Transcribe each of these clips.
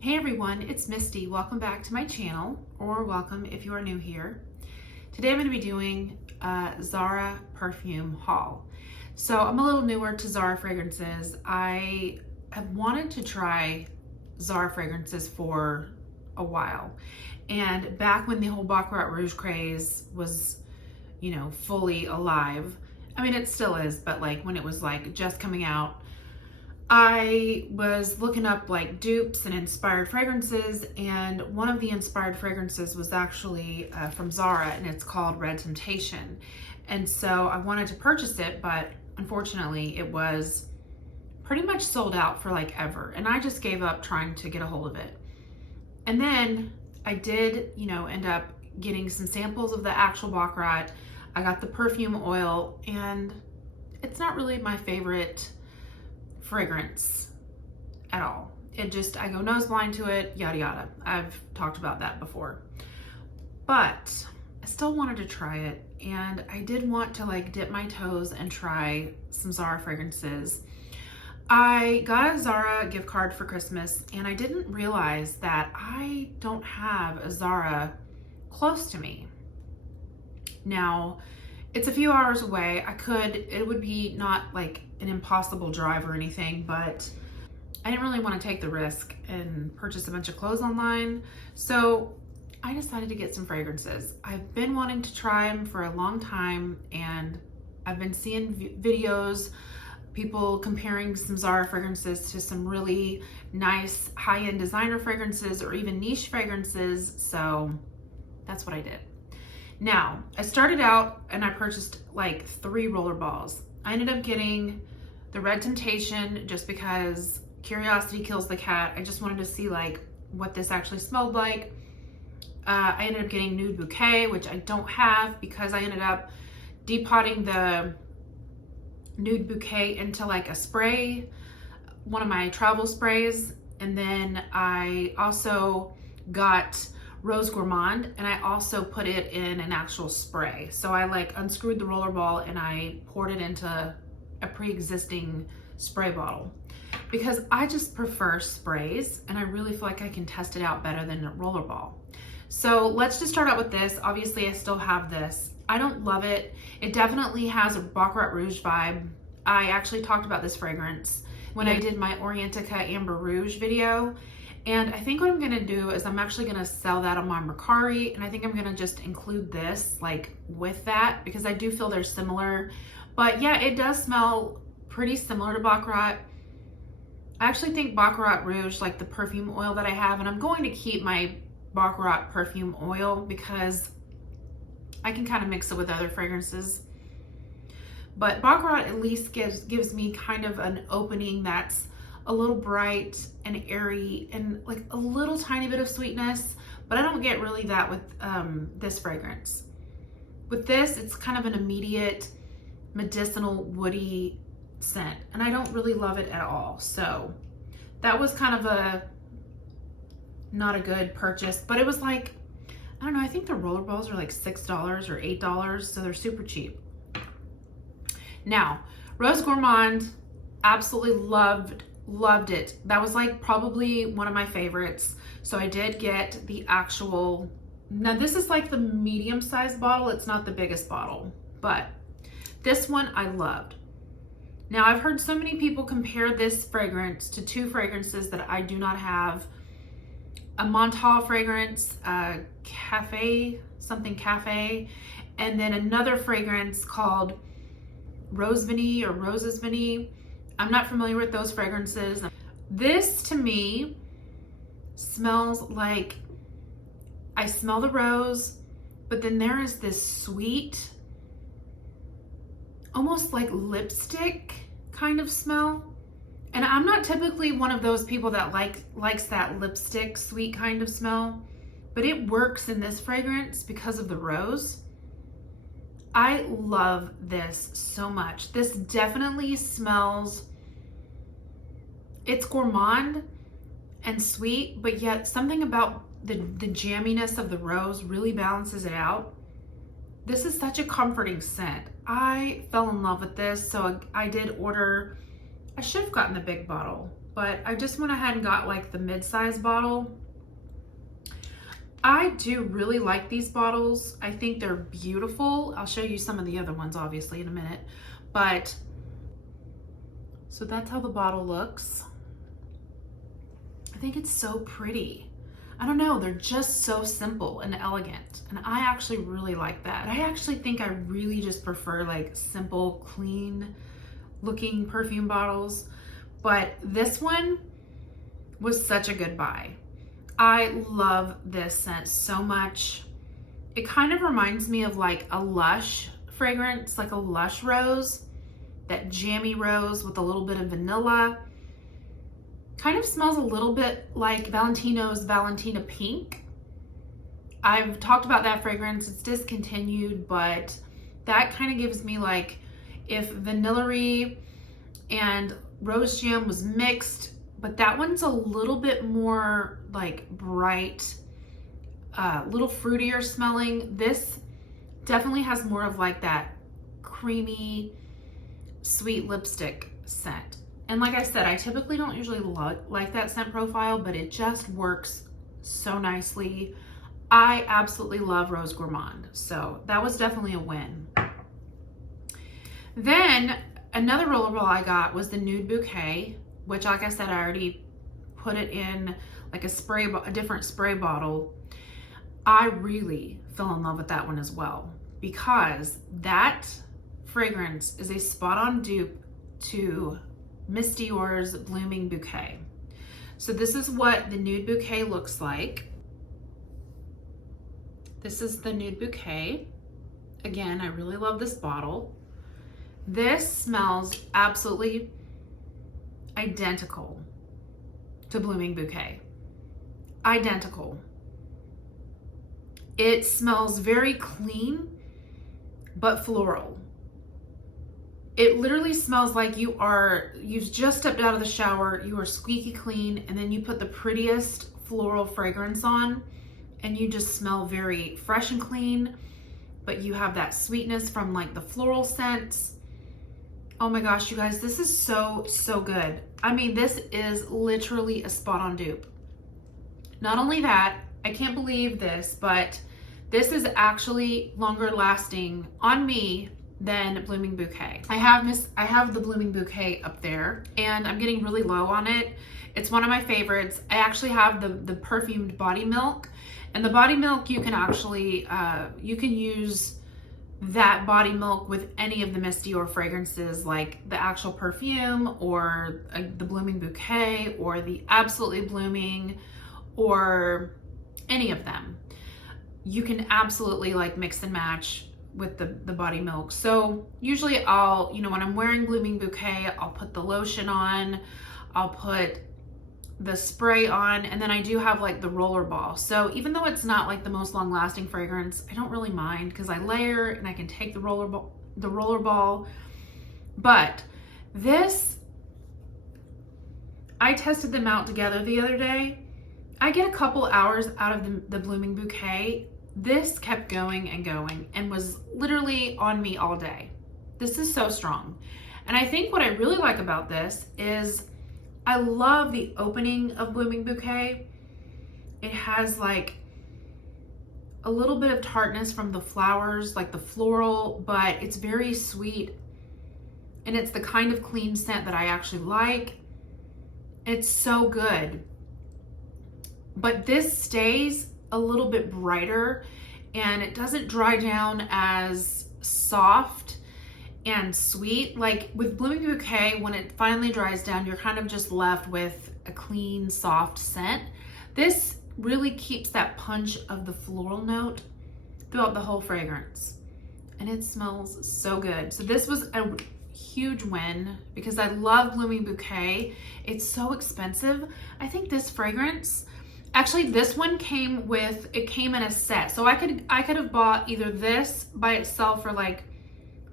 Hey everyone, it's Misty. Welcome back to my channel, or welcome if you are new here. Today I'm going to be doing a Zara perfume haul. So I'm a little newer to Zara fragrances. I have wanted to try Zara fragrances for a while. And back when the whole Baccarat Rouge craze was, fully alive. I mean, it still is, but like when it was like just coming out, I was looking up like dupes and inspired fragrances, and one of the inspired fragrances was actually from Zara, and it's called Red Temptation. And so I wanted to purchase it, but unfortunately it was pretty much sold out for like ever, and I just gave up trying to get a hold of it. And then I did, end up getting some samples of the actual Baccarat. I got the perfume oil, and it's not really my favorite fragrance at all. I go nose blind to it, yada yada. I've talked about that before. But I still wanted to try it, and I did want to like dip my toes and try some Zara fragrances. I got a Zara gift card for Christmas, and I didn't realize that I don't have a Zara close to me. Now, it's a few hours away. It would be not like an impossible drive or anything, but I didn't really want to take the risk and purchase a bunch of clothes online. So I decided to get some fragrances. I've been wanting to try them for a long time, and I've been seeing videos, people comparing some Zara fragrances to some really nice high-end designer fragrances or even niche fragrances. So that's what I did. Now, I started out and I purchased like 3 roller balls. I ended up getting the Red Temptation just because curiosity kills the cat. I just wanted to see like what this actually smelled like. I ended up getting Nude Bouquet, which I don't have because I ended up depotting the Nude Bouquet into like a spray, one of my travel sprays. And then I also got Rose Gourmand, and I also put it in an actual spray. So I like unscrewed the roller ball and I poured it into a pre-existing spray bottle because I just prefer sprays, and I really feel like I can test it out better than a roller ball. So let's just start out with this. Obviously I still have this. I don't love it. It definitely has a Baccarat Rouge vibe. I actually talked about this fragrance when I did my Orientica Amber Rouge video. And I think what I'm gonna do is I'm actually gonna sell that on my Mercari, and I think I'm gonna just include this like with that because I do feel they're similar. But yeah, it does smell pretty similar to Baccarat. I actually think Baccarat Rouge, like the perfume oil that I have, and I'm going to keep my Baccarat perfume oil because I can kind of mix it with other fragrances. But Baccarat at least gives me kind of an opening that's a little bright and airy and like a little tiny bit of sweetness, but I don't get really that with this fragrance. With this, it's kind of an immediate medicinal woody scent, and I don't really love it at all. So that was kind of not a good purchase, but it was like, I don't know, I think the roller balls are like $6 or $8, so they're super cheap. Now, Rose Gourmand, absolutely loved it. That was like probably one of my favorites. So I did get the actual, now this is like the medium sized bottle. It's not the biggest bottle, but this one I loved. Now I've heard so many people compare this fragrance to 2 fragrances that I do not have. A Montal fragrance, Cafe, and then another fragrance called Rose Vanille or Roses Vanille. I'm not familiar with those fragrances. This to me smells like, I smell the rose, but then there is this sweet, almost like lipstick kind of smell. And I'm not typically one of those people that likes that lipstick sweet kind of smell, but it works in this fragrance because of the rose. I love this so much. This definitely smells, it's gourmand and sweet, but yet something about the jamminess of the rose really balances it out. This is such a comforting scent. I fell in love with this, so I did order, I should have gotten the big bottle, but I just went ahead and got like the mid-size bottle. I do really like these bottles. I think they're beautiful. I'll show you some of the other ones obviously in a minute, but so that's how the bottle looks. I think it's so pretty. I don't know, they're just so simple and elegant, and I actually really like that. I actually think I really just prefer like simple, clean looking perfume bottles, but this one was such a good buy. I love this scent so much. It kind of reminds me of like a Lush fragrance, like a Lush rose, that jammy rose with a little bit of vanilla. Kind of smells a little bit like Valentino's Valentina Pink. I've talked about that fragrance, it's discontinued, but that kind of gives me like if Vanillary and Rose Jam was mixed, but that one's a little bit more like bright, little fruitier smelling. This definitely has more of like that creamy, sweet lipstick scent. And like I said, I typically don't usually like that scent profile, but it just works so nicely. I absolutely love Rose Gourmand, so that was definitely a win. Then another rollerball I got was the Nude Bouquet, which like I said, I already put it in like a different spray bottle. I really fell in love with that one as well, because that fragrance is a spot-on dupe to Miss Dior's Blooming Bouquet. So this is what the Nude Bouquet looks like. This is the Nude Bouquet. Again, I really love this bottle. This smells absolutely identical to Blooming Bouquet. Identical. It smells very clean, but floral. It literally smells like you've just stepped out of the shower, you are squeaky clean, and then you put the prettiest floral fragrance on, and you just smell very fresh and clean, but you have that sweetness from like the floral scents. Oh my gosh, you guys, this is so, so good. I mean, this is literally a spot-on dupe. Not only that, I can't believe this, but this is actually longer lasting on me than Blooming Bouquet. I have the Blooming Bouquet up there, and I'm getting really low on it. It's one of my favorites. I actually have the perfumed body milk, and the body milk you can actually you can use that body milk with any of the Miss Dior fragrances, like the actual perfume or the Blooming Bouquet or the Absolutely Blooming or any of them. You can absolutely like mix and match with the body milk. So usually I'll, when I'm wearing Blooming Bouquet, I'll put the lotion on, I'll put the spray on, and then I do have like the roller ball. So even though it's not like the most long lasting fragrance, I don't really mind because I layer and I can take the roller ball. But this, I tested them out together the other day. I get a couple hours out of the Blooming Bouquet. This kept going and going and was literally on me all day. This is so strong. And I think what I really like about this is I love the opening of Blooming Bouquet. It has like a little bit of tartness from the flowers, like the floral, but it's very sweet. And it's the kind of clean scent that I actually like. It's so good. But this stays a little bit brighter and it doesn't dry down as soft and sweet. Like with Blooming Bouquet, when it finally dries down, you're kind of just left with a clean, soft scent. This really keeps that punch of the floral note throughout the whole fragrance. And it smells so good. So this was a huge win because I love Blooming Bouquet. It's so expensive. I think this fragrance, actually this one came in a set. So I could have bought either this by itself for like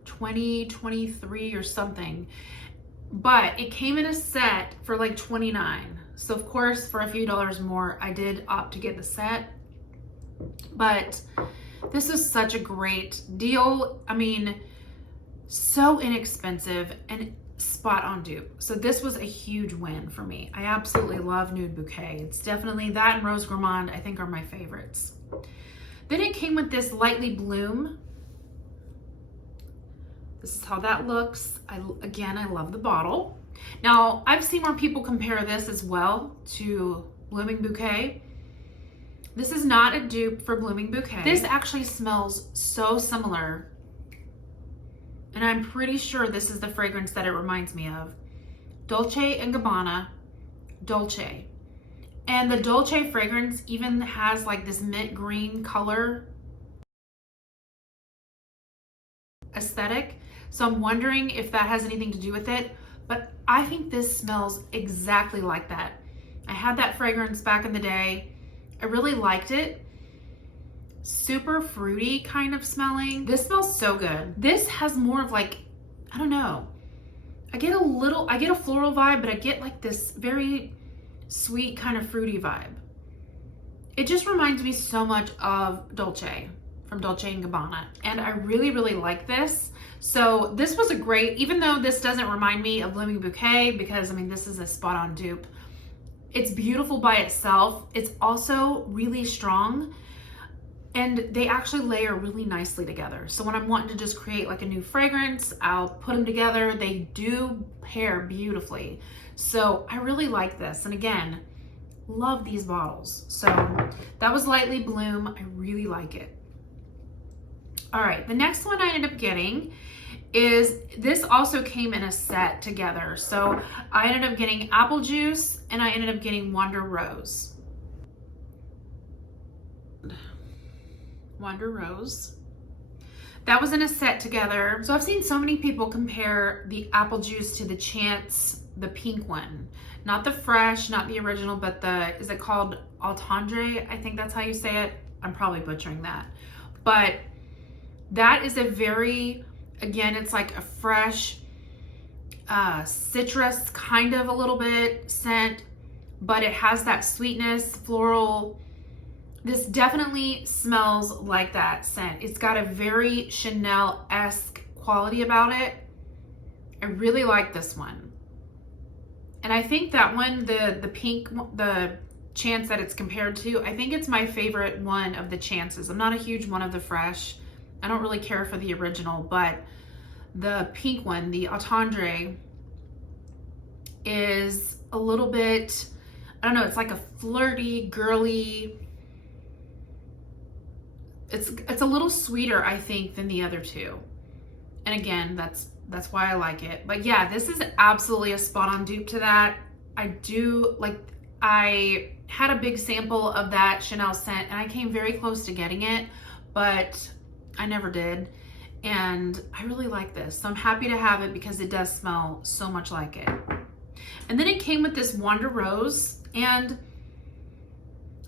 $20, $23 or something, but it came in a set for like $29. So of course, for a few dollars more, I did opt to get the set, but this was such a great deal. I mean, so inexpensive, and spot on dupe. So this was a huge win for me. I absolutely love Nude Bouquet. It's definitely that and Rose Gourmand, I think, are my favorites. Then it came with this Lightly Bloom. This is how that looks. Again, I love the bottle. Now, I've seen more people compare this as well to Blooming Bouquet. This is not a dupe for Blooming Bouquet. This actually smells so similar. And I'm pretty sure this is the fragrance that it reminds me of. Dolce & Gabbana Dolce. And the Dolce fragrance even has like this mint green color aesthetic. So I'm wondering if that has anything to do with it. But I think this smells exactly like that. I had that fragrance back in the day. I really liked it. Super fruity kind of smelling. This smells so good. This has more of like, I don't know. I get a floral vibe, but I get like this very sweet kind of fruity vibe. It just reminds me so much of Dolce from Dolce & Gabbana. And I really, really like this. So this was a great, even though this doesn't remind me of Blooming Bouquet, because I mean, this is a spot on dupe. It's beautiful by itself. It's also really strong. And they actually layer really nicely together. So when I'm wanting to just create like a new fragrance, I'll put them together. They do pair beautifully. So I really like this. And again, love these bottles. So that was Lightly Bloom. I really like it. All right, the next one I ended up getting is, this also came in a set together. So I ended up getting Apple Juice and I ended up getting Wonder Rose. Wonder Rose. That was in a set together. So I've seen so many people compare the Apple Juice to the Chance, the pink one. Not the fresh, not the original, but the, is it called Altendre? I think that's how you say it. I'm probably butchering that. But that is a very, again, it's like a fresh citrus kind of a little bit scent, but it has that sweetness, floral. This definitely smells like that scent. It's got a very Chanel-esque quality about it. I really like this one. And I think that one, the pink, the Chance that it's compared to, I think it's my favorite one of the Chances. I'm not a huge one of the fresh. I don't really care for the original, but the pink one, the Altendre, is a little bit, I don't know, it's like a flirty, girly, it's a little sweeter, I think, than the other two. And again, that's why I like it. But yeah, this is absolutely a spot on dupe to that. I had a big sample of that Chanel scent and I came very close to getting it, but I never did. And I really like this. So I'm happy to have it because it does smell so much like it. And then it came with this Wonder Rose, and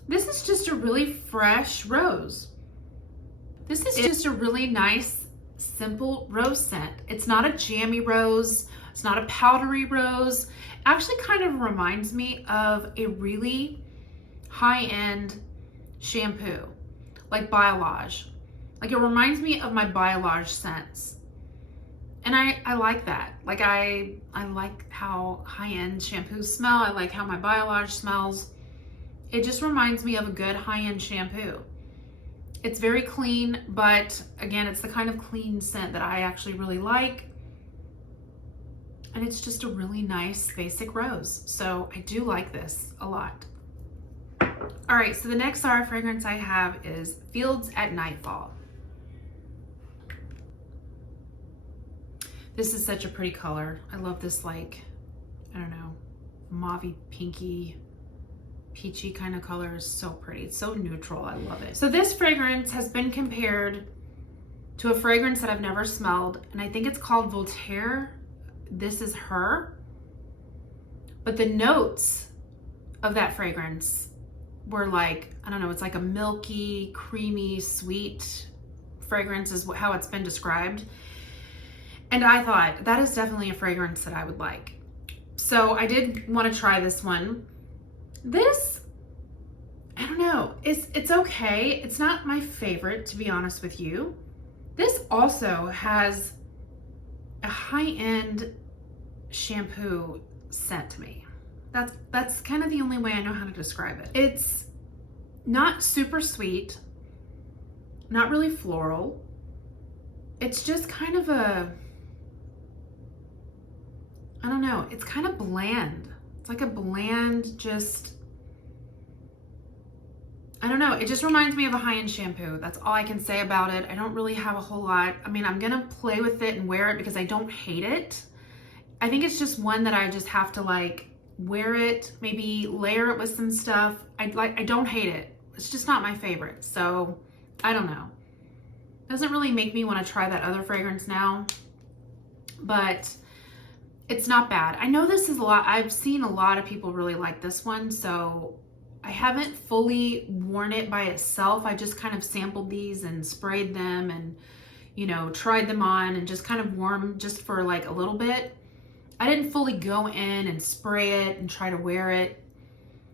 this is just a really fresh rose. This is just a really nice, simple rose scent. It's not a jammy rose. It's not a powdery rose. It actually kind of reminds me of a really high-end shampoo, like Biolage. Like, it reminds me of my Biolage scents. And I like that. Like, I like how high-end shampoos smell. I like how my Biolage smells. It just reminds me of a good high-end shampoo. It's very clean, but again, it's the kind of clean scent that I actually really like. And it's just a really nice basic rose. So I do like this a lot. All right, so the next Zara fragrance I have is Fields at Nightfall. This is such a pretty color. I love this, like, I don't know, mauvey, pinky, peachy kind of color. Is so pretty. It's so neutral. I love it. So this fragrance has been compared to a fragrance that I've never smelled, and I think it's called Voltaire. This is Her. But the notes of that fragrance were like, I don't know, it's like a milky, creamy, sweet fragrance is how it's been described. And I thought that is definitely a fragrance that I would like. So I did want to try this one. This, I don't know, it's okay. It's not my favorite, to be honest with you. This also has a high-end shampoo scent to me. That's kind of the only way I know how to describe it. It's not super sweet, not really floral. It's just kind of a, I don't know, it's kind of bland. It's like a bland, just, I don't know. It just reminds me of a high-end shampoo. That's all I can say about it. I don't really have a whole lot. I mean, I'm gonna play with it and wear it because I don't hate it. I think it's just one that I just have to like wear it, maybe layer it with some stuff. I don't hate it. It's just not my favorite. So I don't know. Doesn't really make me want to try that other fragrance now, but it's not bad. I know this is a lot. I've seen a lot of people really like this one, so I haven't fully worn it by itself. I just kind of sampled these and sprayed them and, you know, tried them on and just kind of wore them just for like a little bit. I didn't fully go in and spray it and try to wear it.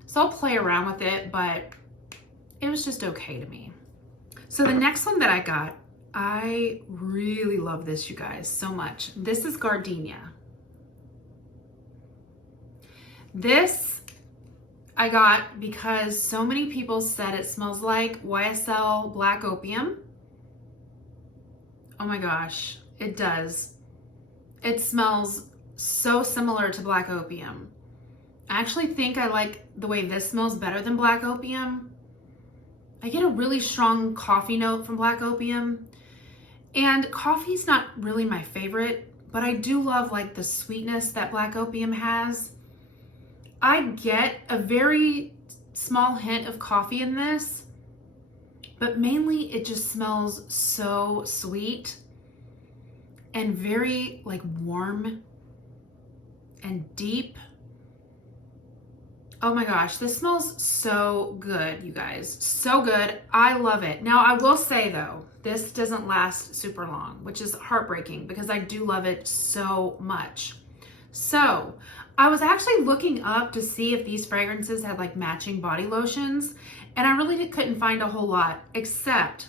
So I'll play around with it, but it was just okay to me. So the next one that I got, I really love this, you guys, so much. This is Gardenia. This I got because so many people said it smells like YSL Black Opium. Oh my gosh, it does. It smells so similar to Black Opium. I actually think I like the way this smells better than Black Opium. I get a really strong coffee note from Black Opium. And coffee's not really my favorite, but I do love like the sweetness that Black Opium has. I get a very small hint of coffee in this, but mainly it just smells so sweet and very like warm and deep. Oh my gosh, this smells so good, you guys. So good. I love it. Now, I will say though, this doesn't last super long, which is heartbreaking because I do love it so much. So I was actually looking up to see if these fragrances had like matching body lotions, and I really couldn't find a whole lot, except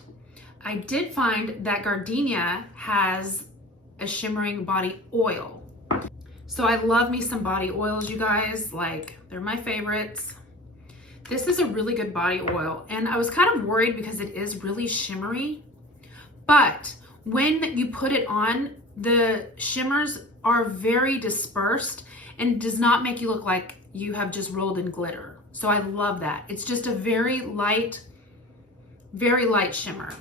I did find that Gardenia has a shimmering body oil. So I love me some body oils, you guys, like they're my favorites. This is a really good body oil, and I was kind of worried because it is really shimmery, but when you put it on, the shimmers are very dispersed and does not make you look like you have just rolled in glitter. So I love that. It's just a very light shimmer.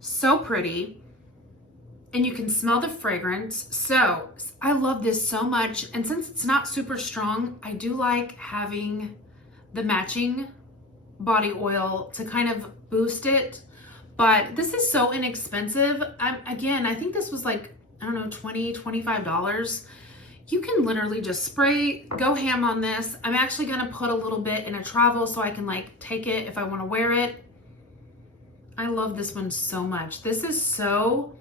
So pretty. And you can smell the fragrance. So I love this so much. And since it's not super strong, I do like having the matching body oil to kind of boost it. But this is so inexpensive. Again, I think this was like, I don't know, $20, $25. You can literally just spray, go ham on this. I'm actually gonna put a little bit in a travel so I can like take it if I wanna wear it. I love this one so much. This is so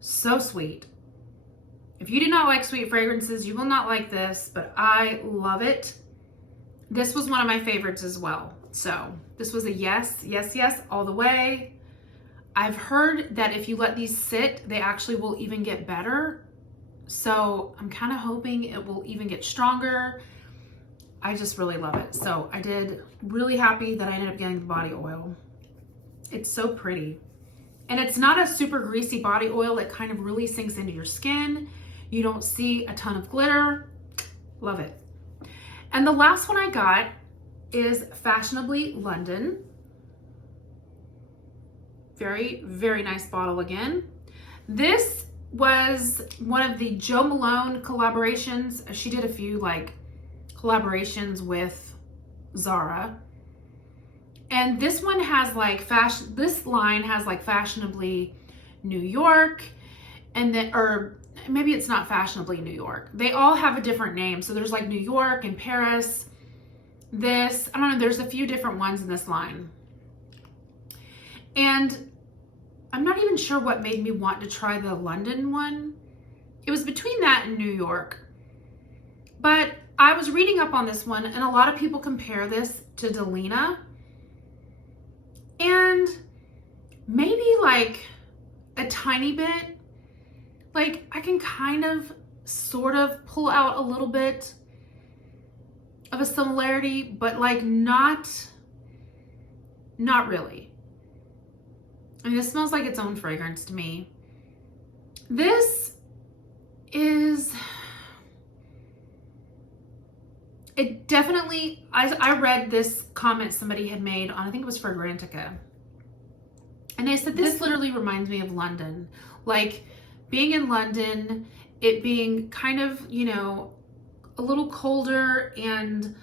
sweet. If you do not like sweet fragrances, you will not like this, but I love it. This was one of my favorites as well. So this was a yes, yes, yes, all the way. I've heard that if you let these sit, they actually will even get better. So I'm kind of hoping it will even get stronger. I just really love it. So I did really happy that I ended up getting the body oil. It's so pretty. And it's not a super greasy body oil. It kind of really sinks into your skin. You don't see a ton of glitter. Love it. And the last one I got is Fashionably London. Very, very nice bottle again. This was one of the Jo Malone collaborations. She did a few like collaborations with Zara. And this one has like fashion, this line has like Fashionably New York, and then, or maybe it's not Fashionably New York. They all have a different name. So there's like New York and Paris. This, I don't know, there's a few different ones in this line. And I'm not even sure what made me want to try the London one. It was between that and New York. But I was reading up on this one, and a lot of people compare this to Delina. And maybe like a tiny bit. like I can kind of sort of pull out a little bit of a similarity, but like not really. I mean, this smells like its own fragrance to me. This is, it definitely, I read this comment somebody had made on, I think it was Fragrantica. And they said, this literally reminds me of London. Like being in London, it being kind of, you know, a little colder and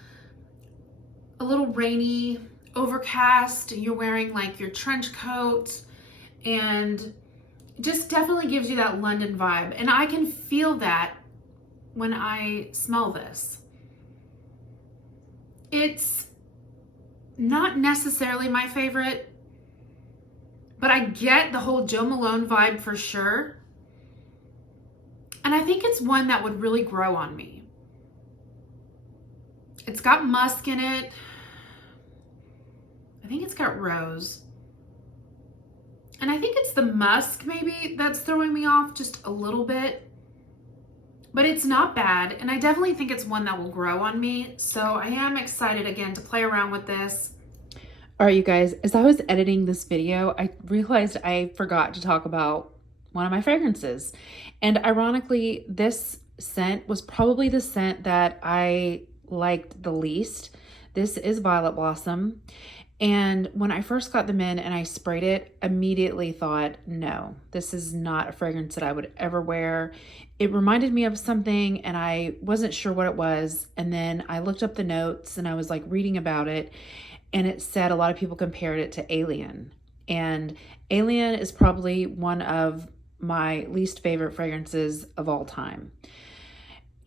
a little rainy, overcast. You're wearing like your trench coat and just definitely gives you that London vibe. And I can feel that when I smell this. It's not necessarily my favorite, but I get the whole Jo Malone vibe for sure. And I think it's one that would really grow on me. It's got musk in it. I think it's got rose. And I think it's the musk maybe that's throwing me off just a little bit. But it's not bad. And I definitely think it's one that will grow on me. So I am excited again to play around with this. All right, you guys, as I was editing this video, I realized I forgot to talk about one of my fragrances. And ironically, this scent was probably the scent that I liked the least. This is Violet Blossom. And when I first got them in and I sprayed it, immediately thought, no, this is not a fragrance that I would ever wear. It reminded me of something and I wasn't sure what it was. And then I looked up the notes and I was like reading about it. And it said a lot of people compared it to Alien. And Alien is probably one of my least favorite fragrances of all time.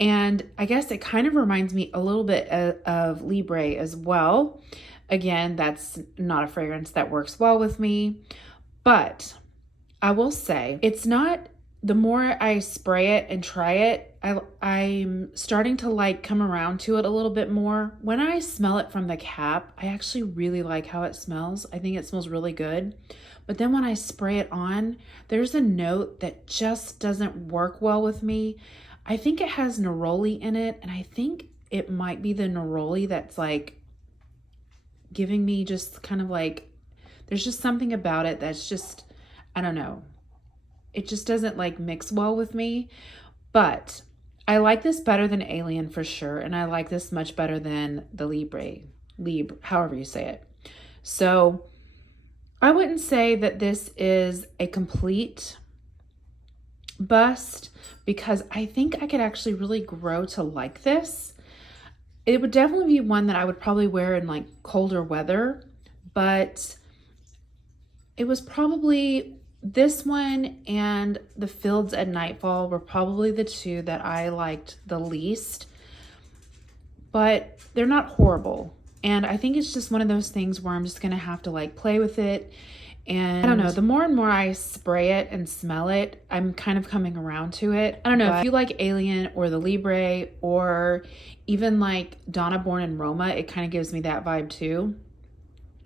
And I guess it kind of reminds me a little bit of Libre as well. Again, that's not a fragrance that works well with me, but I will say it's not, the more I spray it and try it, I'm starting to like come around to it a little bit more. When I smell it from the cap, I actually really like how it smells. I think it smells really good. But then when I spray it on, there's a note that just doesn't work well with me. I think it has neroli in it, and I think it might be the neroli that's like giving me just kind of like, there's just something about it that's just, I don't know. It just doesn't like mix well with me, but I like this better than Alien for sure. And I like this much better than the Libre, however you say it. So I wouldn't say that this is a complete bust because I think I could actually really grow to like this. It would definitely be one that I would probably wear in like colder weather, but it was probably this one and the Fields at Nightfall were probably the two that I liked the least, but they're not horrible. And I think it's just one of those things where I'm just going to have to like play with it. And I don't know, the more and more I spray it and smell it, I'm kind of coming around to it. I don't know if you like Alien or the Libre or even like Donna Born in Roma, it kind of gives me that vibe too.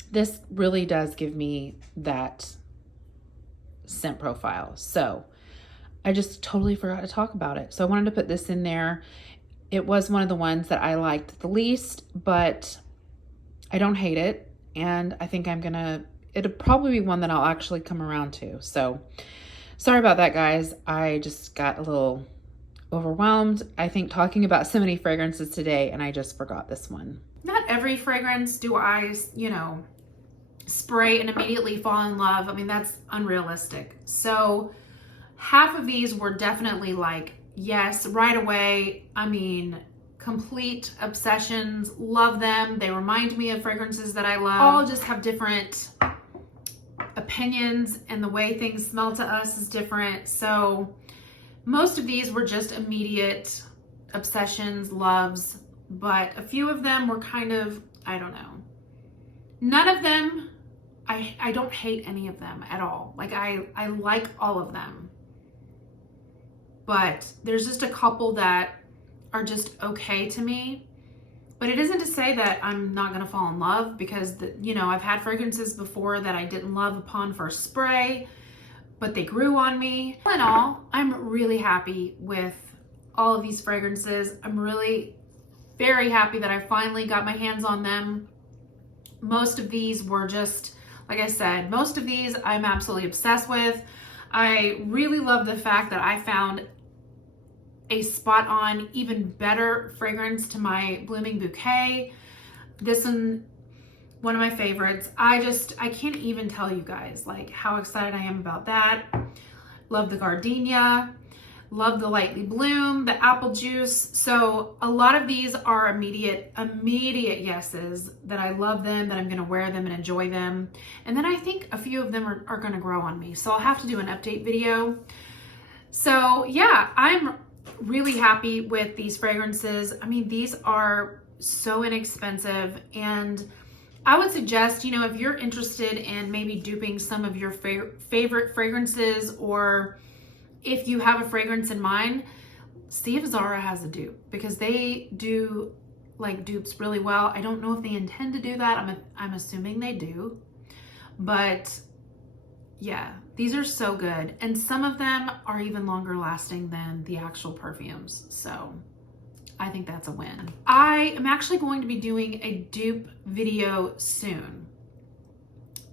This really does give me that scent profile. So I just totally forgot to talk about it. So I wanted to put this in there. It was one of the ones that I liked the least, but I don't hate it. And I think it'll probably be one that I'll actually come around to. So sorry about that, guys. I just got a little overwhelmed, I think, talking about so many fragrances today, and I just forgot this one. Not every fragrance do I, you know, spray and immediately fall in love. I mean, that's unrealistic. So half of these were definitely like, yes, right away. I mean, complete obsessions, love them. They remind me of fragrances that I love. All just have different opinions and the way things smell to us is different. So most of these were just immediate obsessions, loves, but a few of them were kind of, I don't know. None of them, I don't hate any of them at all. Like I like all of them. But there's just a couple that are just okay to me. But it isn't to say that I'm not going to fall in love because, you know, I've had fragrances before that I didn't love upon first spray. but they grew on me. All in all, I'm really happy with all of these fragrances. I'm really very happy that I finally got my hands on them. Most of these were just, like I said, most of these I'm absolutely obsessed with. I really love the fact that I found a spot on, even better fragrance to my Blooming Bouquet. This one of my favorites. I can't even tell you guys like how excited I am about that. Love the gardenia, love the lightly bloom, the apple juice. So a lot of these are immediate yeses, that I love them, that I'm gonna wear them and enjoy them. And then I think a few of them are gonna grow on me. So I'll have to do an update video. So yeah, I'm really happy with these fragrances. I mean, these are so inexpensive, and I would suggest, you know, if you're interested in maybe duping some of your favorite fragrances, or if you have a fragrance in mind, see if Zara has a dupe, because they do like dupes really well. I don't know if they intend to do that. I'm assuming they do, but yeah, these are so good. And some of them are even longer lasting than the actual perfumes. So I think that's a win. I am actually going to be doing a dupe video soon.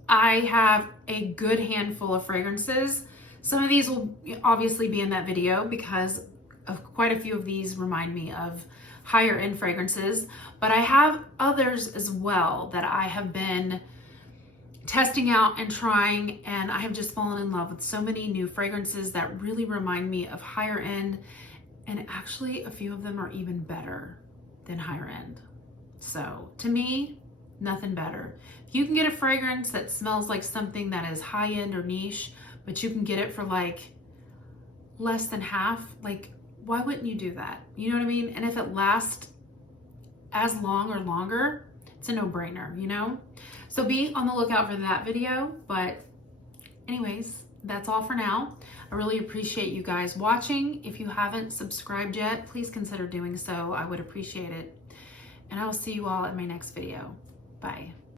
I have a good handful of fragrances. Some of these will obviously be in that video because of quite a few of these remind me of higher end fragrances, but I have others as well that I have been testing out and trying, and I have just fallen in love with so many new fragrances that really remind me of higher end, and actually a few of them are even better than higher end. So to me, nothing better. If you can get a fragrance that smells like something that is high end or niche, but you can get it for like less than half, like why wouldn't you do that? You know what I mean? And if it lasts as long or longer, it's a no-brainer, you know? So be on the lookout for that video. But anyways, that's all for now. I really appreciate you guys watching. If you haven't subscribed yet, please consider doing so. I would appreciate it. And I will see you all in my next video. Bye.